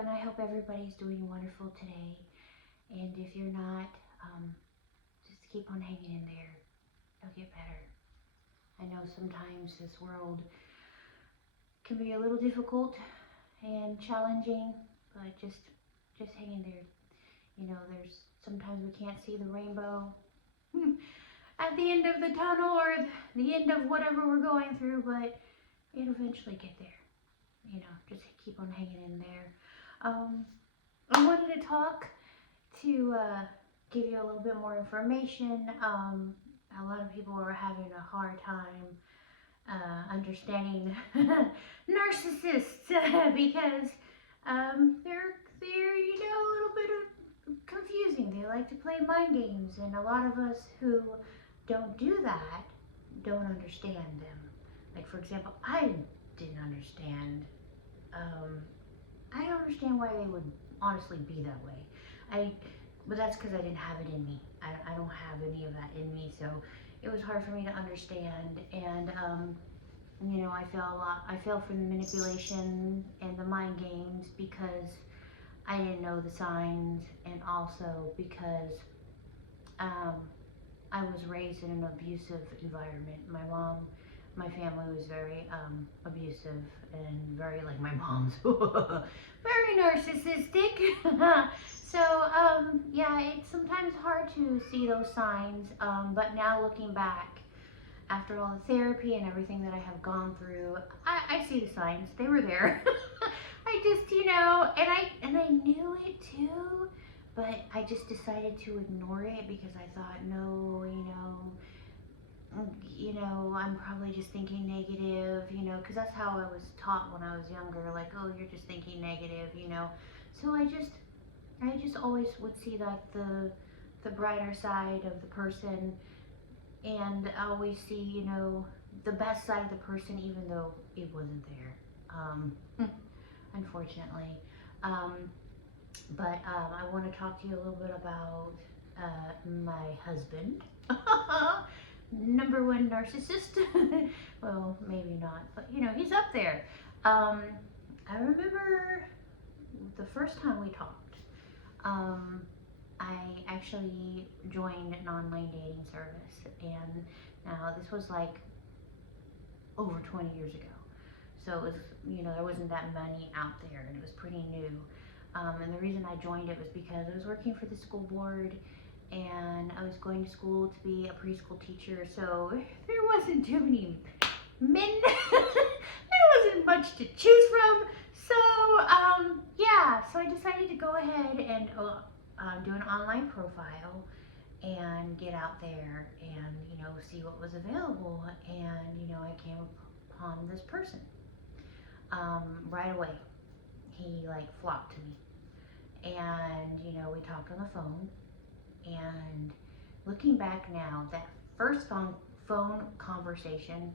and I hope everybody's doing wonderful today. And if you're not, just keep on hanging in there. It'll get better. I know sometimes this world can be a little difficult and challenging, but just hang in there. There's sometimes we can't see the rainbow at the end of the tunnel or the end of whatever we're going through, but it'll eventually get there. Just keep on hanging in there. I wanted to talk to give you a little bit more information. A lot of people are having a hard time understanding narcissists because they're a little bit of confusing. They like to play mind games, and a lot of us who don't do that don't understand them. Like, for example, I didn't understand. I don't understand why they would honestly be that way. But that's because I didn't have it in me. I don't have any of that in me, so it was hard for me to understand. And I fell for the manipulation and the mind games because I didn't know the signs, and also because I was raised in an abusive environment. My family was very abusive and very like my mom's, very narcissistic. So yeah, it's sometimes hard to see those signs. But now looking back, after all the therapy and everything that I have gone through, I see the signs. They were there. I just, and I knew it too, but I just decided to ignore it because I thought, no, I'm probably just thinking negative, because that's how I was taught when I was younger, like, oh, you're just thinking negative. So I just always would see like the brighter side of the person, and I always see, the best side of the person, even though it wasn't there, unfortunately. But I want to talk to you a little bit about my husband. Number one narcissist. Well, maybe not, but he's up there. I remember the first time we talked. I actually joined an online dating service, and now this was like over 20 years ago. So it was, there wasn't that many out there, and it was pretty new. And the reason I joined it was because I was working for the school board, and I was going to school to be a preschool teacher, so there wasn't too many men. There wasn't much to choose from. So yeah, so I decided to go ahead and do an online profile and get out there and see what was available. And I came upon this person right away. He like flocked to me, and we talked on the phone. And looking back now, that first phone conversation,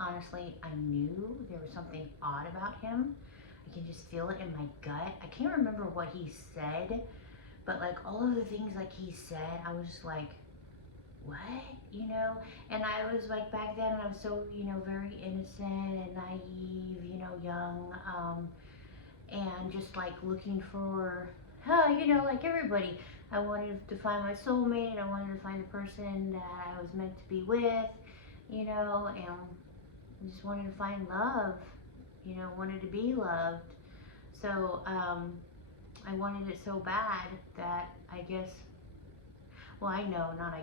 honestly, I knew there was something odd about him. I can just feel it in my gut. I can't remember what he said, but like all of the things like he said, I was just like, what? And I was like, back then I was so, very innocent and naive, young, and just like looking for, like everybody. I wanted to find my soulmate. I wanted to find the person that I was meant to be with, and I just wanted to find love, wanted to be loved. So I wanted it so bad that I guess, well, I know I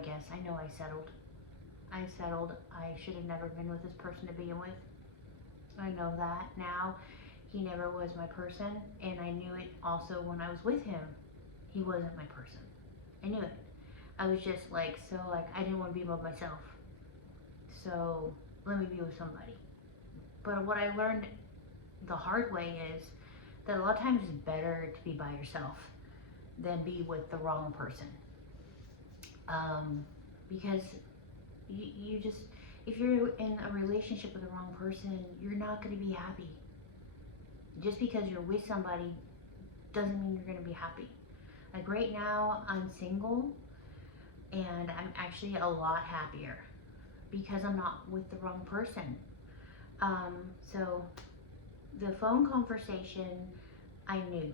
settled. I should have never been with this person to begin with. I know that now. He never was my person, and I knew it also when I was with him. He wasn't my person. I knew it. I was just like, I didn't want to be by myself. So let me be with somebody. But what I learned the hard way is that a lot of times it's better to be by yourself than be with the wrong person. Because you just, if you're in a relationship with the wrong person, you're not going to be happy. Just because you're with somebody doesn't mean you're going to be happy. Like right now, I'm single, and I'm actually a lot happier because I'm not with the wrong person. So the phone conversation, I knew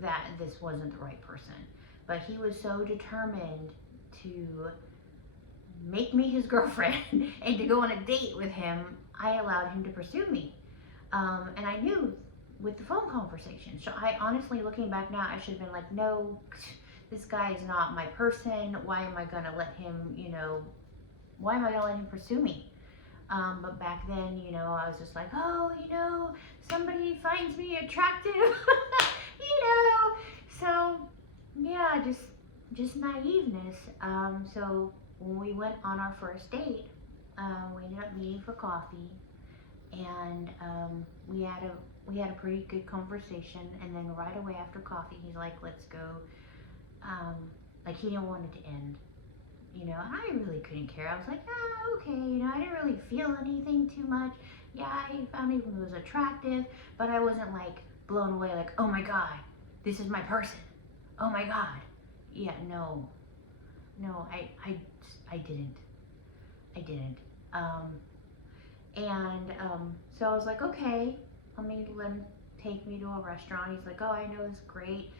that this wasn't the right person. But he was so determined to make me his girlfriend and to go on a date with him, I allowed him to pursue me. And I knew with the phone conversation. So I honestly, looking back now, I should have been like, no, this guy is not my person. Why am I going to let him, why am I going to let him pursue me? But back then, I was just like, oh, somebody finds me attractive, So, yeah, just naiveness. So when we went on our first date, we ended up meeting for coffee, and we had a pretty good conversation. And then right away after coffee, he's like, "Let's go." Like he didn't want it to end. I really couldn't care. I was like, okay. I didn't really feel anything too much. Yeah, I found him was attractive, but I wasn't like blown away. Like, oh my god, this is my person. Oh my god. Yeah, no, I didn't. I didn't. So I was like, okay, let him take me to a restaurant. He's like, oh, I know this great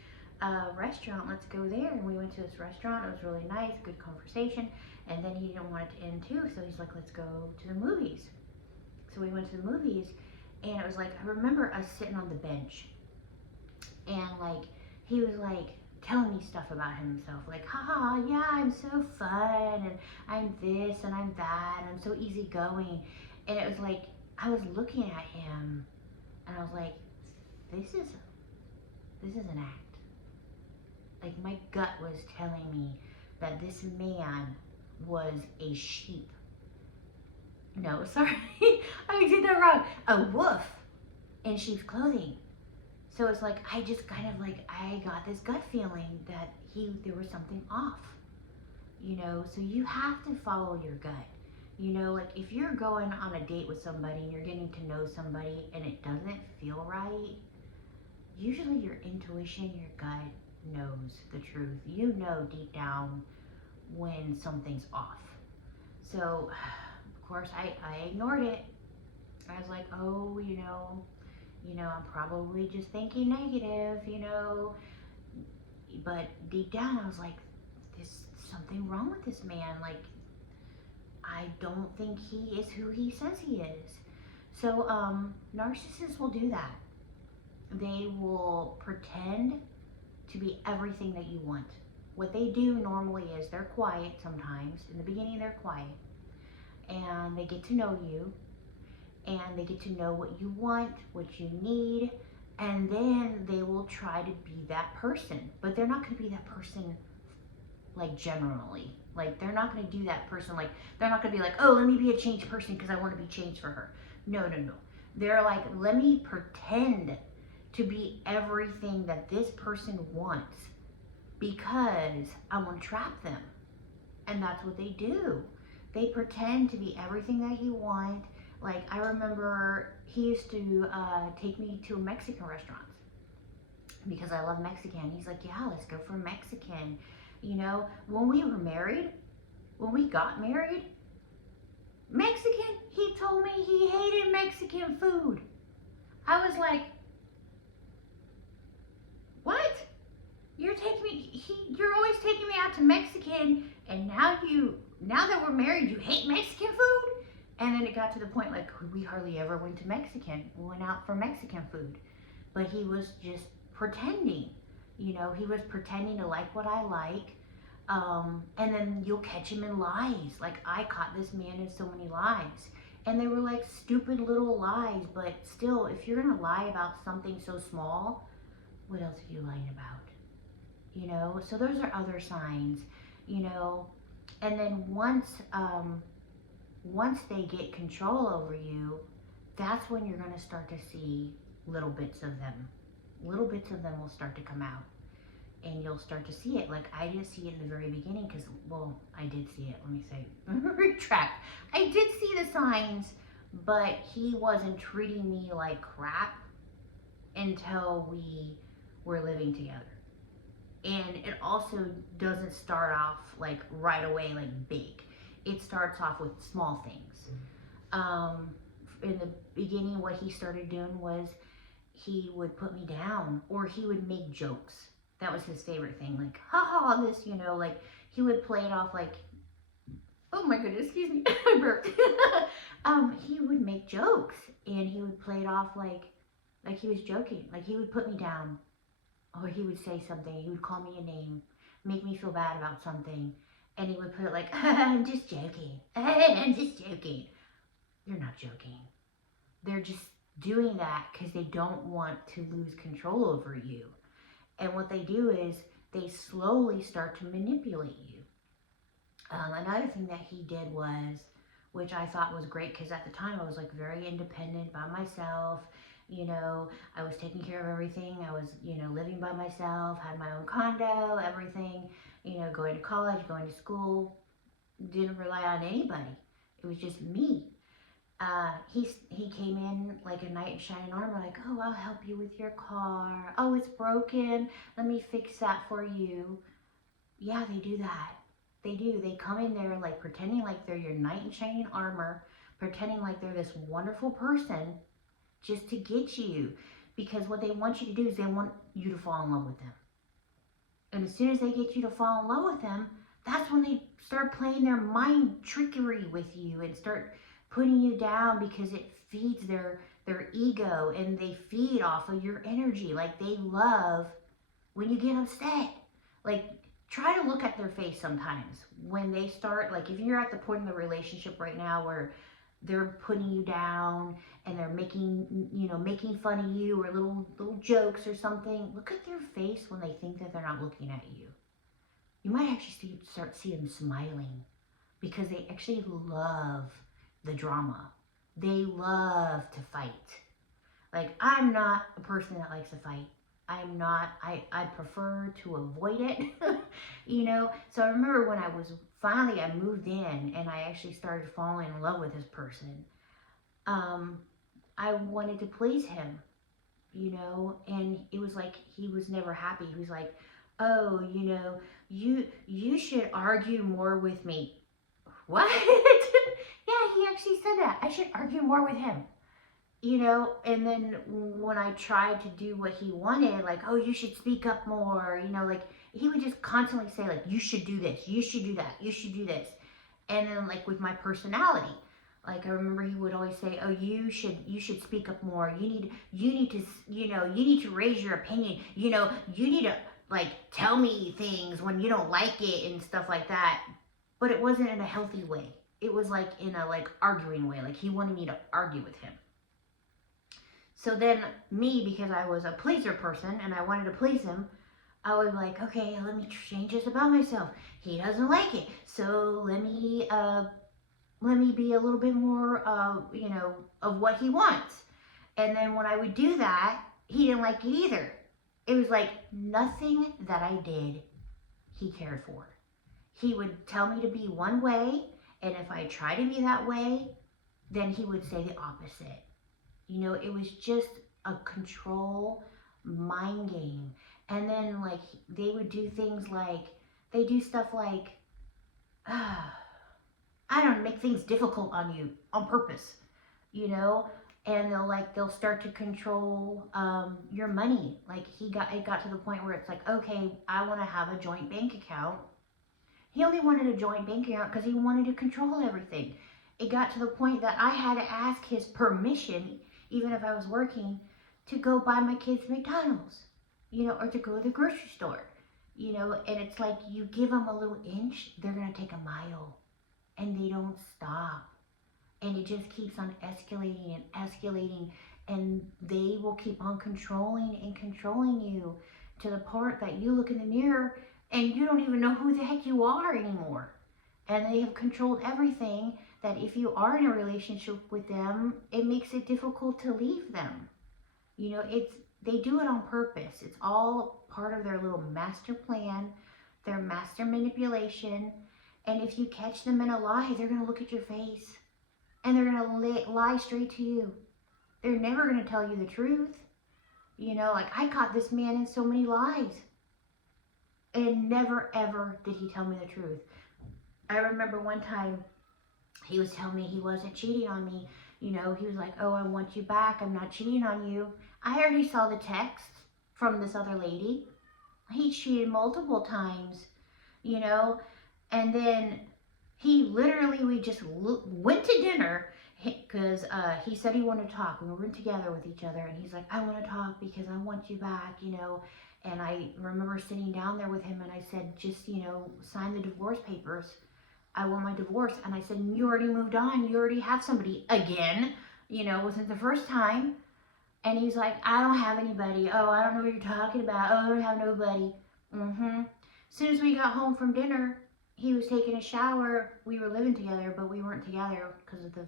restaurant. Let's go there. And we went to this restaurant. It was really nice, good conversation. And then he didn't want it to end too, so he's like, let's go to the movies. So we went to the movies, and it was like, I remember us sitting on the bench, and like he was like telling me stuff about himself, like, haha, yeah, I'm so fun, and I'm this and I'm that, and I'm so easygoing. And it was like I was looking at him, and I was like, this is an act. Like my gut was telling me that this man was a sheep. No, sorry, I did that wrong. A wolf in sheep's clothing. So it's like I just kind of like I got this gut feeling that there was something off. So you have to follow your gut. Like if you're going on a date with somebody and you're getting to know somebody and it doesn't feel right, usually your intuition, your gut knows the truth. Deep down when something's off. So, of course, I ignored it. I was like, oh, I'm probably just thinking negative, But deep down, I was like, there's something wrong with this man. Like, I don't think he is who he says he is. So, narcissists will do that. They will pretend to be everything that you want. What they do normally is they're quiet sometimes. In the beginning, they're quiet. And they get to know you. And they get to know what you want, what you need. And then they will try to be that person. But they're not going to be that person, like, generally. Like, they're not going to do that person. Like, they're not going to be like, oh, let me be a changed person because I want to be changed for her. No. They're like, let me pretend to be everything that this person wants because I want to trap them. And that's what they do. They pretend to be everything that you want. Like, I remember he used to take me to Mexican restaurants because I love Mexican. He's like, yeah, let's go for Mexican. When we were married, when we got married, Mexican, he told me he hated Mexican food. I was like, what? You're always taking me out to Mexican, and now that we're married, you hate Mexican food? And then it got to the point, like, we hardly ever went to Mexican. We went out for Mexican food. But he was just pretending. He was pretending to like what I like. And then you'll catch him in lies. Like, I caught this man in so many lies. And they were like stupid little lies. But still, if you're going to lie about something so small, what else are you lying about? So those are other signs, And then once they get control over you, that's when you're going to start to see little bits of them. Little bits of them will start to come out. And you'll start to see it. Like, I didn't see it in the very beginning because, well, I did see it. Let me say, retract. I did see the signs, but he wasn't treating me like crap until we were living together. And it also doesn't start off like right away, like big. It starts off with small things. In the beginning, what he started doing was he would put me down, or he would make jokes. That was his favorite thing. Like, haha, this, like he would play it off like, oh my goodness, excuse me, I burped. He would make jokes and he would play it off like he was joking. Like he would put me down, or he would say something. He would call me a name, make me feel bad about something, and he would put it like, I'm just joking. I'm just joking. You're not joking. They're just doing that because they don't want to lose control over you. And what they do is they slowly start to manipulate you. Another thing that he did was, which I thought was great, because at the time I was like very independent by myself. I was taking care of everything. I was, living by myself, had my own condo, everything, going to college, going to school, didn't rely on anybody. It was just me. He came in like a knight in shining armor, like, oh, I'll help you with your car. Oh, it's broken. Let me fix that for you. Yeah, they do that. They do. They come in there like pretending like they're your knight in shining armor, pretending like they're this wonderful person just to get you. Because what they want you to do is they want you to fall in love with them. And as soon as they get you to fall in love with them, that's when they start playing their mind trickery with you and start putting you down, because it feeds their ego, and they feed off of your energy. Like, they love when you get upset. Like, try to look at their face sometimes when they start, like, if you're at the point in the relationship right now where they're putting you down and they're making fun of you, or little jokes or something. Look at their face when they think that they're not looking at you. You might actually start seeing them smiling, because they actually love the drama. They love to fight. Like, I'm not a person that likes to fight. I'm not. I prefer to avoid it. So I remember when I moved in and I actually started falling in love with this person. I wanted to please him, and it was like he was never happy. He was like, oh, you should argue more with me. What? Yeah, he actually said that. I should argue more with him. And then when I tried to do what he wanted, like, oh, you should speak up more, like, he would just constantly say, like, you should do this, you should do that, you should do this. And then, like, with my personality, like, I remember he would always say, oh, you should speak up more, you need to raise your opinion, you need to, like, tell me things when you don't like it and stuff like that. But it wasn't in a healthy way. It was like in a, like, arguing way. Like, he wanted me to argue with him. So then me, because I was a pleaser person and I wanted to please him, I was like, okay, let me change this about myself. He doesn't like it, so let me be a little bit more, of what he wants. And then when I would do that, he didn't like it either. It was like nothing that I did, he cared for. He would tell me to be one way, and if I tried to be that way, then he would say the opposite. It was just a control mind game. And then, like, they would do things like, they do stuff like, I don't know, make things difficult on you on purpose, and they'll start to control your money. Like, it got to the point where it's like, okay, I want to have a joint bank account. He only wanted a joint bank account because he wanted to control everything. It got to the point that I had to ask his permission, even if I was working, to go buy my kids McDonald's, or to go to the grocery store, and it's like, you give them a little inch, they're going to take a mile, and they don't stop. And it just keeps on escalating and escalating, and they will keep on controlling and controlling you to the part that you look in the mirror and you don't even know who the heck you are anymore. And they have controlled everything, that if you are in a relationship with them, it makes it difficult to leave them. They do it on purpose. It's all part of their little master plan, their master manipulation. And if you catch them in a lie, they're going to look at your face and they're going to lie straight to you. They're never going to tell you the truth. Like, I caught this man in so many lies, and never ever did he tell me the truth. I remember one time he was telling me he wasn't cheating on me, You know, he was like, oh, I want you back. I'm not cheating on you. I already saw the text from this other lady. He cheated multiple times, you know, and then he literally, we just went to dinner because he said he wanted to talk. We were together with each other, and he's like, I want to talk because I want you back, you know. And I remember sitting down there with him, and I said, just, you know, sign the divorce papers. I want my divorce. And I said, you already moved on. You already have somebody again. You know, it wasn't the first time. And he's like, I don't have anybody. Oh, I don't know what you're talking about. Oh, I don't have nobody. As soon as we got home from dinner, he was taking a shower. We were living together, but we weren't together because of the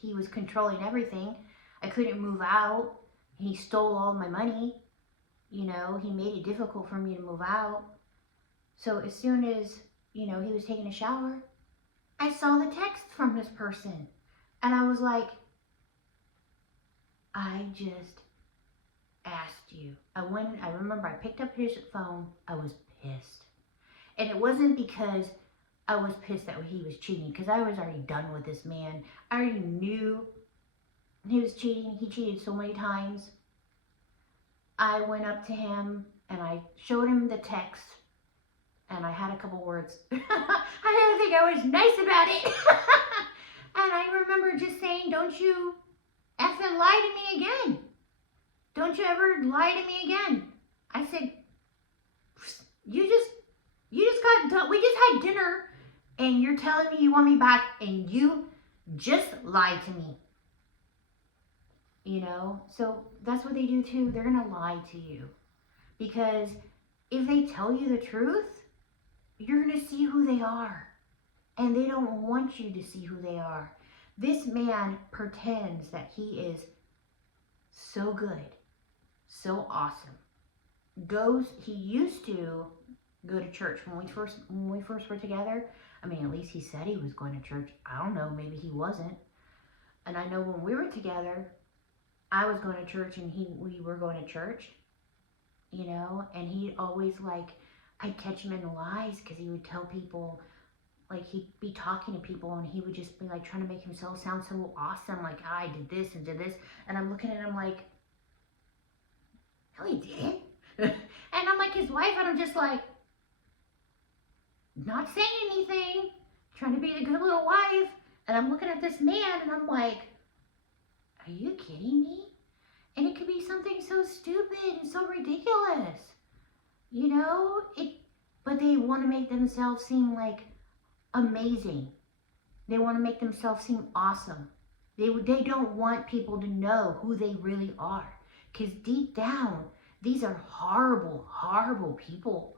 he was controlling everything. I couldn't move out. He stole all my money. You know, he made it difficult for me to move out. So as soon as, you know, he was taking a shower, I saw the text from this person. And I was like, I just asked you. I remember I picked up his phone. I was pissed. And it wasn't because I was pissed that he was cheating, because I was already done with this man. I already knew he was cheating. He cheated so many times. I went up to him and I showed him the text, and I had a couple words. I didn't think I was nice about it. And I remember just saying, don't you effing lie to me again. Don't you ever lie to me again. I said, you just got done. We just had dinner and you're telling me you want me back and you just lied to me. You know, so that's what they do too. They're going to lie to you. Because if they tell you the truth, you're going to see who they are. And they don't want you to see who they are. This man pretends that he is so good, so awesome. He used to go to church when we first were together. I mean, at least he said he was going to church. I don't know, maybe he wasn't. And I know when we were together, I was going to church and we were going to church, you know, and he always I'd catch him in lies because he would tell people, he'd be talking to people and he would just be trying to make himself sound so awesome, I did this and did this. And I'm looking at him like, no, he didn't. And I'm like his wife, and I'm just not saying anything, trying to be a good little wife. And I'm looking at this man and I'm like, are you kidding me? And it could be something so stupid and so ridiculous, you know? But they want to make themselves seem amazing. They want to make themselves seem awesome. They don't want people to know who they really are. Because deep down, these are horrible, horrible people.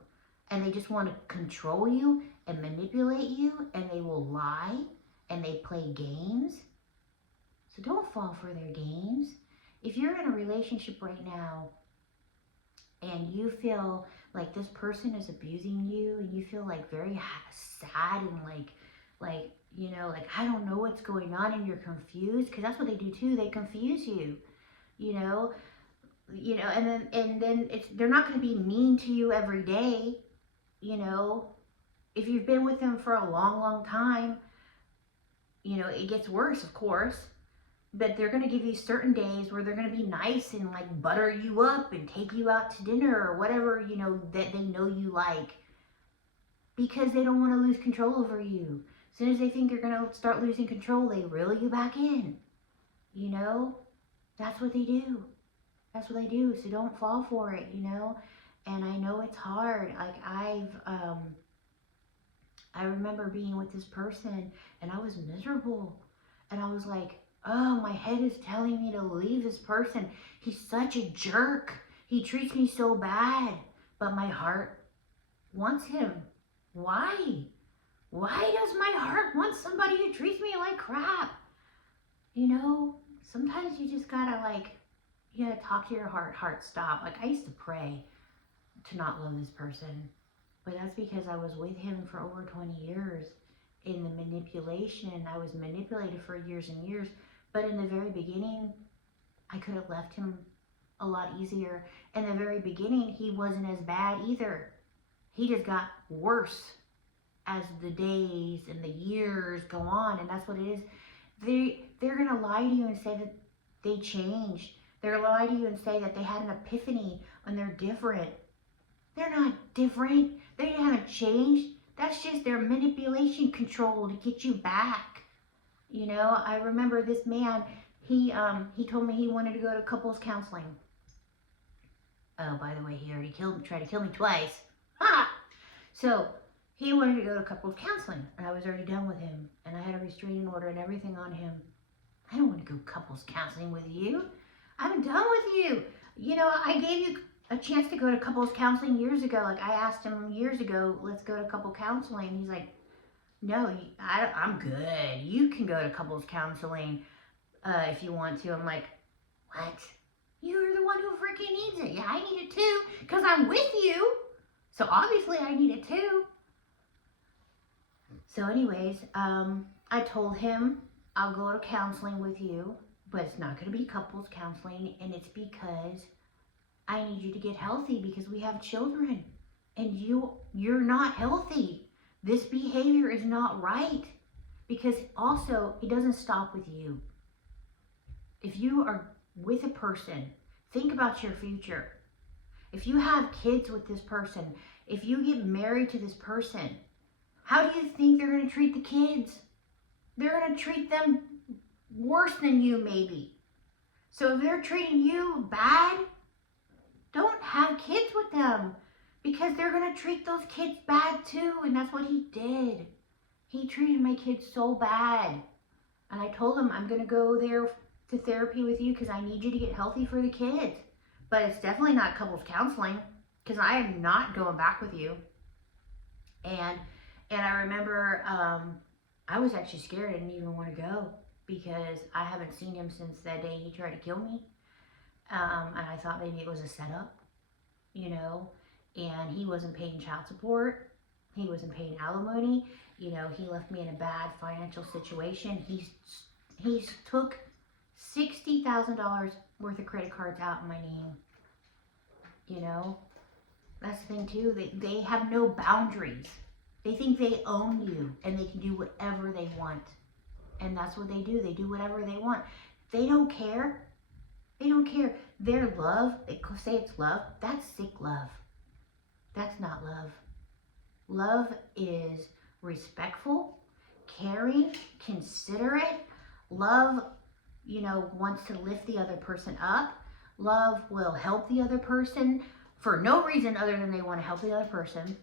And they just want to control you and manipulate you. And they will lie. And they play games. So don't fall for their games. If you're in a relationship right now and you feel like this person is abusing you, and you feel very sad and I don't know what's going on, and you're confused, because that's what they do too. They confuse you, you know, and then they're not going to be mean to you every day, you know. If you've been with them for a long, long time, you know, it gets worse, of course. But they're going to give you certain days where they're going to be nice and butter you up and take you out to dinner or whatever, you know, that they know you like. Because they don't want to lose control over you. As soon as they think you're going to start losing control, they reel you back in. You know? That's what they do. That's what they do. So don't fall for it, you know? And I know it's hard. I remember being with this person and I was miserable. And I was like, oh, my head is telling me to leave this person. He's such a jerk. He treats me so bad. But my heart wants him. Why? Why does my heart want somebody who treats me like crap? You know, sometimes you just gotta you gotta talk to your heart, stop. I used to pray to not love this person. But that's because I was with him for over 20 years. In the manipulation, I was manipulated for years and years. But in the very beginning, I could have left him a lot easier. In the very beginning, he wasn't as bad either. He just got worse as the days and the years go on. And that's what it is. They're gonna lie to you and say that they changed. They're gonna lie to you and say that they had an epiphany and they're different. They're not different. They haven't changed. That's just their manipulation control to get you back. You know, I remember this man. He told me he wanted to go to couples counseling. Oh, by the way, he already tried to kill me twice. Ha! So he wanted to go to couples counseling, and I was already done with him, and I had a restraining order and everything on him. I don't want to go couples counseling with you. I'm done with you. You know, I gave you a chance to go to couples counseling years ago. Like, I asked him years ago, let's go to couple counseling. He's like, no, I'm good. You can go to couples counseling if you want to. I'm like, what? You're the one who freaking needs it. Yeah, I need it too, because I'm with you. So obviously I need it too. So anyways, I told him I'll go to counseling with you, but it's not going to be couples counseling, and it's because I need you to get healthy because we have children, and you're not healthy. This behavior is not right, because also it doesn't stop with you. If you are with a person, think about your future. If you have kids with this person, if you get married to this person, how do you think they're going to treat the kids? They're going to treat them worse than you, maybe. So if they're treating you bad, don't have kids with them, because they're going to treat those kids bad too. And that's what he did. He treated my kids so bad. And I told him, I'm going to go there to therapy with you because I need you to get healthy for the kids. But it's definitely not couples counseling, because I am not going back with you. And I remember I was actually scared. I didn't even want to go because I haven't seen him since that day he tried to kill me. And I thought maybe it was a setup, you know. And he wasn't paying child support. He wasn't paying alimony. You know, he left me in a bad financial situation. He's took $60,000 worth of credit cards out in my name. You know, that's the thing too. They have no boundaries. They think they own you and they can do whatever they want. And that's what they do. They do whatever they want. They don't care. They don't care. Their love, they say it's love. That's sick love. That's not love. Love is respectful, caring, considerate. Love, you know, wants to lift the other person up. Love will help the other person for no reason other than they want to help the other person.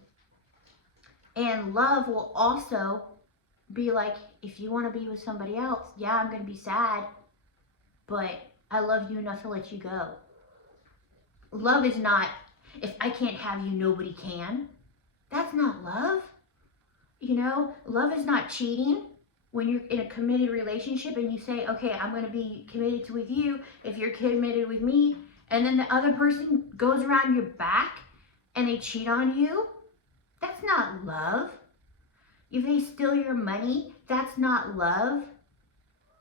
And love will also be like, if you want to be with somebody else, yeah, I'm going to be sad, but I love you enough to let you go. Love is not, if I can't have you, nobody can. That's not love. You know, love is not cheating. When you're in a committed relationship and you say, okay, I'm going to be committed with you if you're committed with me, and then the other person goes around your back and they cheat on you, that's not love. If they steal your money, that's not love.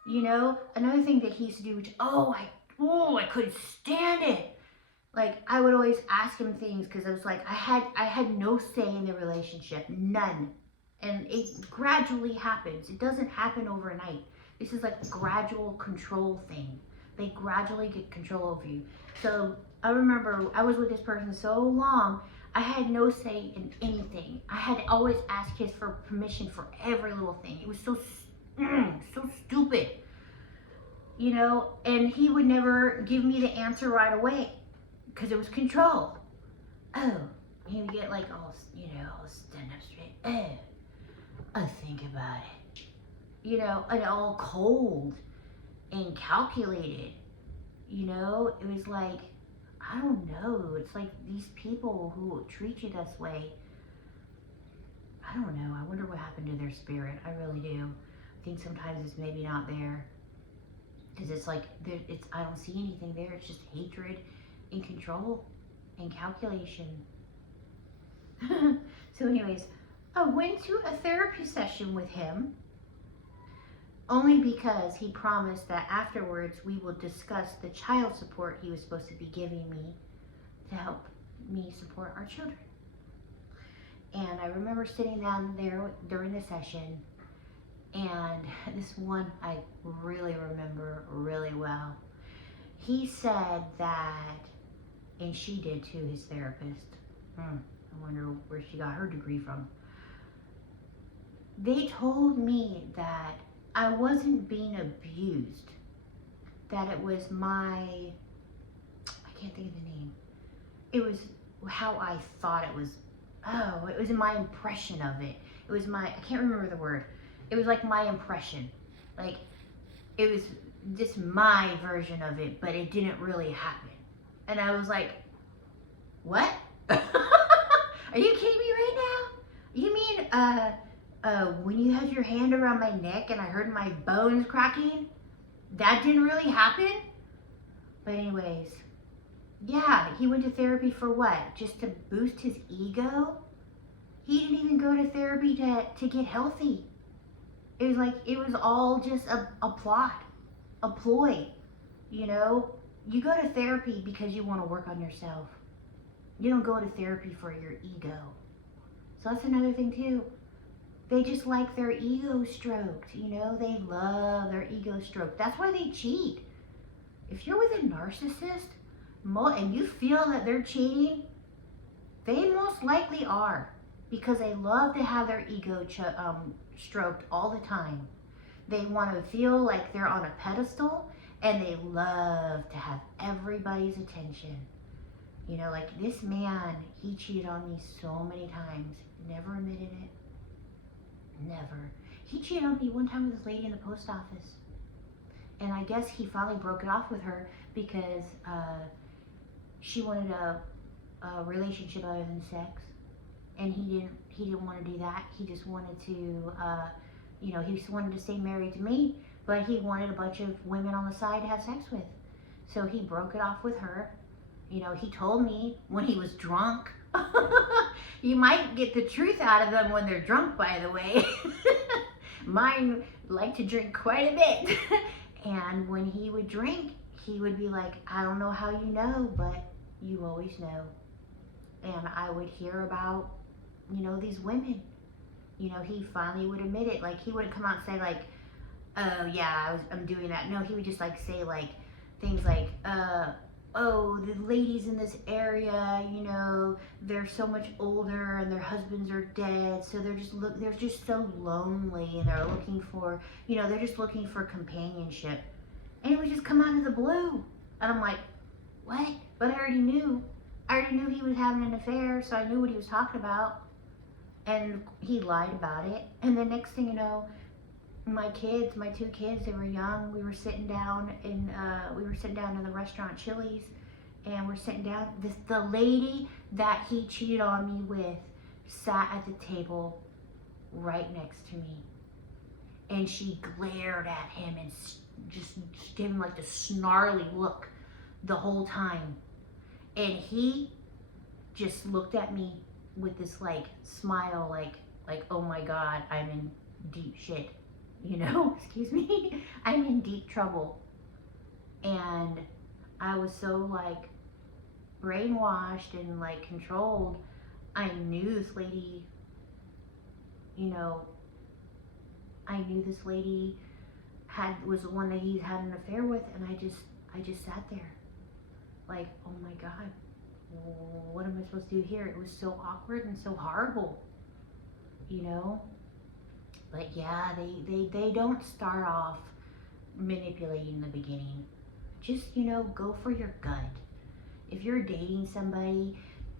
You know, another thing that he used to do, which, I couldn't stand it. Like, I would always ask him things because I was like, I had no say in the relationship, none. And it gradually happens. It doesn't happen overnight. This is like a gradual control thing. They gradually get control over you. So I remember I was with this person so long, I had no say in anything. I had to always ask his for permission for every little thing. It was so stupid, you know, and he would never give me the answer right away because it was control. Oh, he would get like all, you know, all stand up straight. Oh, I think about it, you know, and all cold and calculated, you know. It was like, I don't know. It's like these people who treat you this way, I don't know. I wonder what happened to their spirit. I really do. I think sometimes it's maybe not there. Because it's like, I don't see anything there. It's just hatred and control and calculation. So anyways, I went to a therapy session with him only because he promised that afterwards we will discuss the child support he was supposed to be giving me to help me support our children. And I remember sitting down there during the session, And this one I really remember really well. He said that, and she did too, his therapist. I wonder where she got her degree from. They told me that I wasn't being abused, that it was I can't think of the name. It was how I thought it was. Oh, it was my impression of it. It was I can't remember the word. It was like my impression. Like, it was just my version of it, but it didn't really happen. And I was like, what? Are you kidding me right now? You mean, when you had your hand around my neck and I heard my bones cracking, that didn't really happen? But anyways, yeah, he went to therapy for what? Just to boost his ego? He didn't even go to therapy to get healthy. It was like, it was all just a plot, a ploy. You know, you go to therapy because you want to work on yourself. You don't go to therapy for your ego. So that's another thing too. They just like their ego stroked, you know, they love their ego stroked. That's why they cheat. If you're with a narcissist and you feel that they're cheating, they most likely are, because they love to have their ego stroked all the time. They want to feel like they're on a pedestal, and they love to have everybody's attention. You know, like this man, he cheated on me so many times, never admitted it. Never. He cheated on me one time with this lady in the post office. And I guess he finally broke it off with her because she wanted a relationship other than sex. And he didn't want to do that. He just wanted to, he just wanted to stay married to me, but he wanted a bunch of women on the side to have sex with. So he broke it off with her. You know, he told me when he was drunk. You might get the truth out of them when they're drunk, by the way. Mine like to drink quite a bit. And when he would drink, he would be like, I don't know how you know, but you always know. And I would hear about, these women. He finally would admit it. Like, he wouldn't come out and say like, oh yeah, I'm doing that. No, he would just like say like things like, oh, the ladies in this area, they're so much older and their husbands are dead, so they're just so lonely, and they're looking for, they're just looking for companionship. And it would just come out of the blue. And I'm like, what? But I already knew he was having an affair, so I knew what he was talking about. And he lied about it. And the next thing you know, my two kids, they were young. We were sitting down in the restaurant Chili's, and we're sitting down. The lady that he cheated on me with sat at the table right next to me, and she glared at him and just gave him like the snarly look the whole time. And he just looked at me with this like smile, like oh my God, I'm in deep shit. Excuse me, I'm in deep trouble. And I was so like brainwashed and like controlled. I knew this lady, was the one that he had an affair with, and I just sat there like, oh my God, what am I supposed to do here? It was so awkward and so horrible, But yeah, they don't start off manipulating in the beginning. Just, go for your gut. If you're dating somebody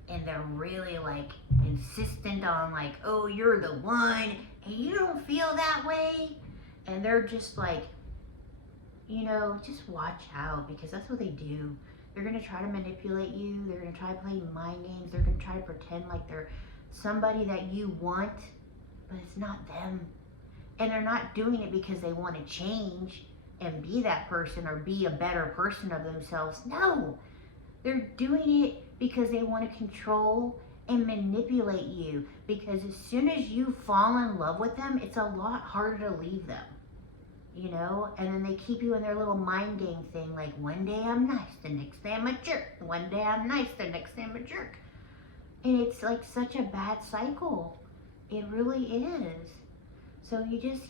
and they're really like insistent on like, oh, you're the one, and you don't feel that way, and they're just like, just watch out, because that's what they do. They're going to try to manipulate you. They're going to try to play mind games. They're going to try to pretend like they're somebody that you want, but it's not them. And they're not doing it because they want to change and be that person or be a better person of themselves. No, they're doing it because they want to control and manipulate you. Because as soon as you fall in love with them, it's a lot harder to leave them. And then they keep you in their little mind game thing. Like, one day I'm nice, the next day I'm a jerk. One day I'm nice, the next day I'm a jerk. And it's like such a bad cycle. It really is. So you just,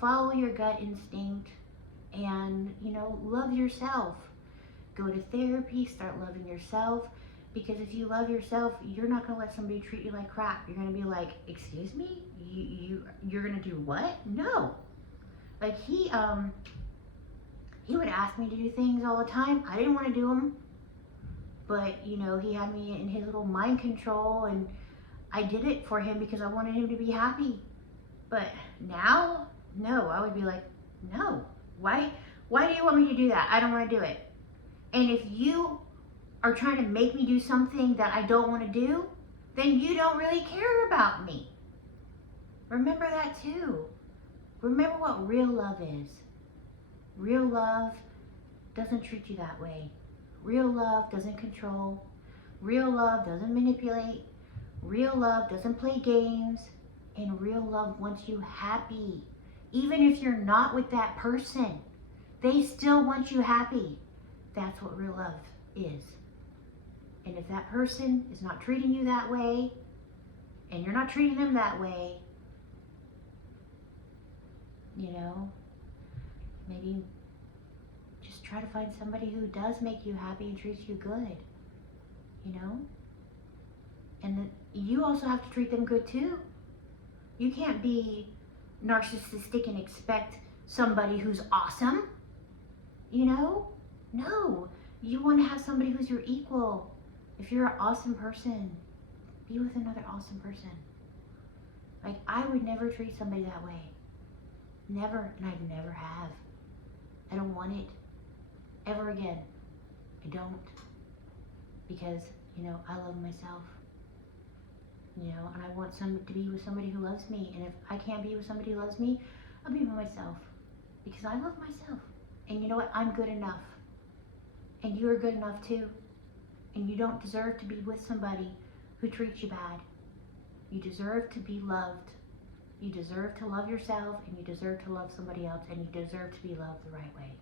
follow your gut instinct and, love yourself. Go to therapy, start loving yourself. Because if you love yourself, you're not going to let somebody treat you like crap. You're going to be like, excuse me? You're going to do what? No. Like he would ask me to do things all the time. I didn't want to do them. But, he had me in his little mind control, and I did it for him because I wanted him to be happy. But now, no, I would be like, no. Why do you want me to do that? I don't want to do it. And if you are trying to make me do something that I don't want to do, then you don't really care about me. Remember that too. Remember what real love is. Real love doesn't treat you that way. Real love doesn't control. Real love doesn't manipulate. Real love doesn't play games. And real love wants you happy. Even if you're not with that person, they still want you happy. That's what real love is. And if that person is not treating you that way, and you're not treating them that way, maybe just try to find somebody who does make you happy and treats you good, And then you also have to treat them good too. You can't be narcissistic and expect somebody who's awesome, No, you want to have somebody who's your equal. If you're an awesome person, be with another awesome person. Like, I would never treat somebody that way. Never, and I've never have. I don't want it ever again. I don't. Because, I love myself. And I want to be with somebody who loves me. And if I can't be with somebody who loves me, I'll be with myself. Because I love myself. And you know what? I'm good enough. And you're good enough too. And you don't deserve to be with somebody who treats you bad. You deserve to be loved. You deserve to love yourself, and you deserve to love somebody else, and you deserve to be loved the right way.